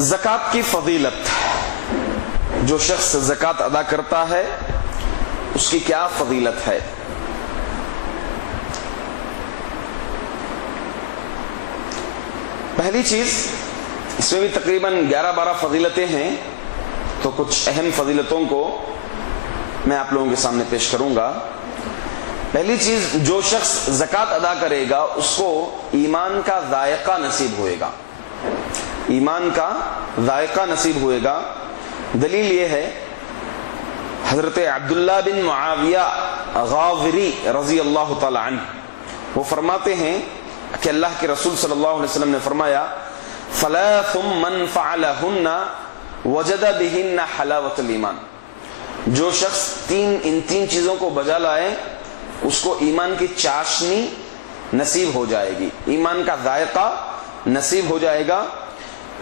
زکوٰۃ کی فضیلت، جو شخص زکوٰۃ ادا کرتا ہے اس کی کیا فضیلت ہے؟ پہلی چیز، اس میں بھی تقریباً 11-12 فضیلتیں ہیں، تو کچھ اہم فضیلتوں کو میں آپ لوگوں کے سامنے پیش کروں گا۔ پہلی چیز، جو شخص زکوٰۃ ادا کرے گا اس کو ایمان کا ذائقہ نصیب ہوئے گا، ایمان کا ذائقہ نصیب ہوئے گا۔ دلیل یہ ہے، حضرت عبداللہ بن معاویہ غاوری رضی اللہ تعالی عنہ وہ فرماتے ہیں کہ اللہ کے رسول صلی اللہ علیہ وسلم نے فرمایا، ثلاث من فعلہن وجد بہن حلاوۃ الایمان، جو شخص ان تین چیزوں کو بجا لائے اس کو ایمان کی چاشنی نصیب ہو جائے گی، ایمان کا ذائقہ نصیب ہو جائے گا۔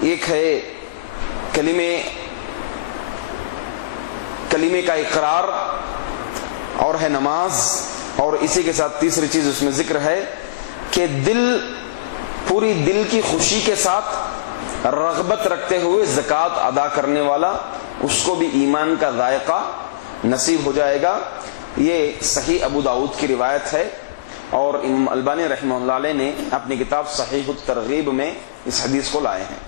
ایک ہے کلمے کا اقرار، اور ہے نماز، اور اسی کے ساتھ تیسری چیز اس میں ذکر ہے کہ پوری دل کی خوشی کے ساتھ رغبت رکھتے ہوئے زکوٰۃ ادا کرنے والا، اس کو بھی ایمان کا ذائقہ نصیب ہو جائے گا۔ یہ صحیح ابو داؤد کی روایت ہے، اور امام البانی رحمہ اللہ علیہ نے اپنی کتاب صحیح الترغیب میں اس حدیث کو لائے ہیں۔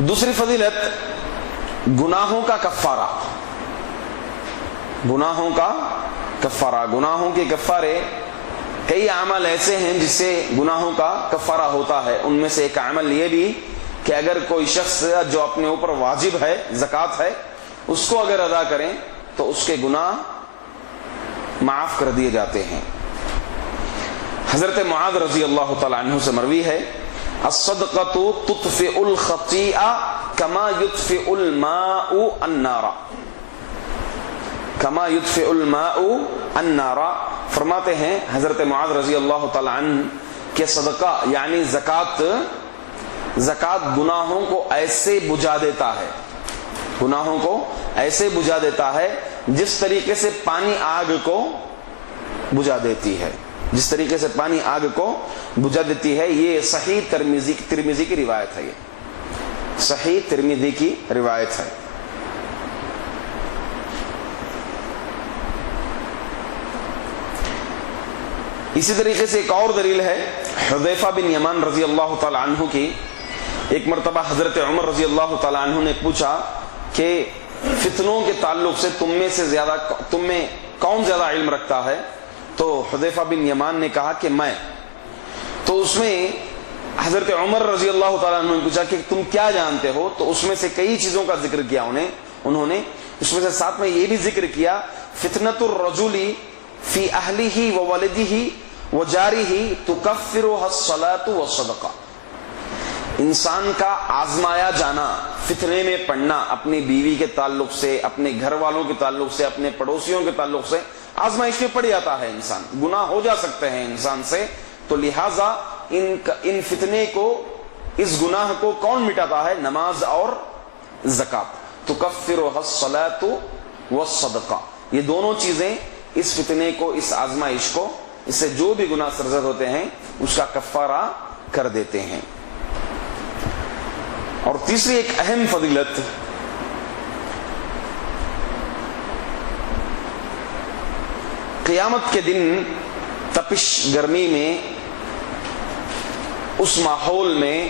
دوسری فضیلت، گناہوں کا کفارہ، گناہوں کا کفارہ، گناہوں کے کفارے، کئی اعمال ایسے ہیں جس سے گناہوں کا کفارہ ہوتا ہے۔ ان میں سے ایک عمل یہ بھی کہ اگر کوئی شخص جو اپنے اوپر واجب ہے، زکوٰۃ ہے، اس کو اگر ادا کریں تو اس کے گناہ معاف کر دیے جاتے ہیں۔ حضرت معاذ رضی اللہ تعالی عنہ سے مروی ہے، الصدقۃ تطفئ الخطیئہ کما یطفئ الماء النار، کما یطفئ الماء النار، فرماتے ہیں حضرت معاذ رضی اللہ تعالی عنہ کہ صدقہ یعنی زکوٰۃ گناہوں کو ایسے بجھا دیتا ہے، گناہوں کو ایسے بجھا دیتا ہے جس طریقے سے پانی آگ کو بجھا دیتی ہے، جس طریقے سے پانی آگ کو بجھا دیتی ہے۔ یہ صحیح ترمذی کی روایت ہے، یہ صحیح ترمذی کی روایت ہے۔ اسی طریقے سے ایک اور دلیل ہے، حذیفہ بن یمان رضی اللہ تعالی عنہ کی، ایک مرتبہ حضرت عمر رضی اللہ تعالی عنہ نے پوچھا کہ فتنوں کے تعلق سے تم میں کون زیادہ علم رکھتا ہے؟ تو حذیفہ بن یمان نے کہا کہ میں۔ تو اس میں حضرت عمر رضی اللہ تعالیٰ عنہ نے پوچھا کہ تم کیا جانتے ہو؟ تو اس میں سے کئی چیزوں کا ذکر کیا انہوں نے، اس میں سے ساتھ میں یہ بھی ذکر کیا، فتنۃ الرجل فی اہلہ وولدہ وجارہ تکفرہ الصلاۃ والصدقہ، انسان کا آزمایا جانا، فتنے میں پڑنا، اپنی بیوی کے تعلق سے، اپنے گھر والوں کے تعلق سے، اپنے پڑوسیوں کے تعلق سے آزمائش میں پڑ جاتا ہے انسان، گناہ ہو جا سکتے ہیں انسان سے، تو لہٰذا ان فتنے کو، اس گناہ کو کون مٹاتا ہے؟ نماز اور زکوٰۃ، تکفرہ الصلاۃ والصدقہ، یہ دونوں چیزیں اس فتنے کو، اس آزمائش کو، اس سے جو بھی گناہ سرزد ہوتے ہیں اس کا کفارہ کر دیتے ہیں۔ اور تیسری ایک اہم فضیلت، قیامت کے دن تپش گرمی میں، اس ماحول میں،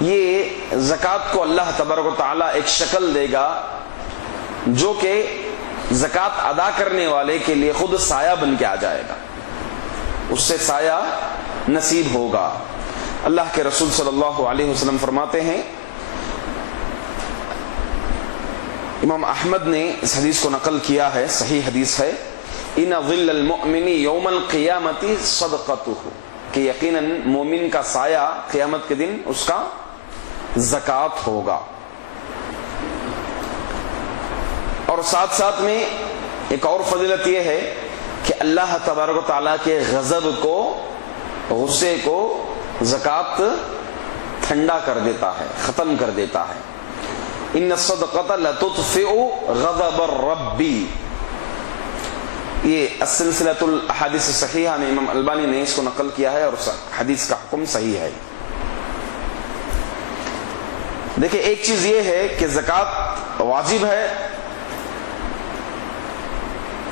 یہ زکوٰۃ کو اللہ تبارک و تعالی ایک شکل دے گا جو کہ زکوٰۃ ادا کرنے والے کے لیے خود سایہ بن کے آ جائے گا، اس سے سایہ نصیب ہوگا۔ اللہ کے رسول صلی اللہ علیہ وسلم فرماتے ہیں، امام احمد نے اس حدیث کو نقل کیا ہے، صحیح حدیث ہے، ان ظل المؤمن یوم القیامت صدقتہ، کہ یقیناً مومن کا سایہ قیامت کے دن اس کا زکوٰۃ ہوگا۔ اور ساتھ ساتھ میں ایک اور فضیلت یہ ہے کہ اللہ تبارک و تعالیٰ کے غضب کو، غصے کو زکوٰۃ ٹھنڈا کر دیتا ہے، ختم کر دیتا ہے۔ ان الصدقۃ لتطفئ غضب الرب، یہ السلسلۃ الاحادیث الصحیحہ میں امام البانی نے اس کو نقل کیا ہے اور حدیث کا حکم صحیح ہے۔ دیکھیں ایک چیز یہ ہے کہ زکوٰۃ واجب ہے،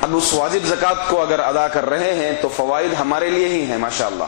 اب اس واجب زکوٰۃ کو اگر ادا کر رہے ہیں تو فوائد ہمارے لیے ہی ہیں ماشاءاللہ۔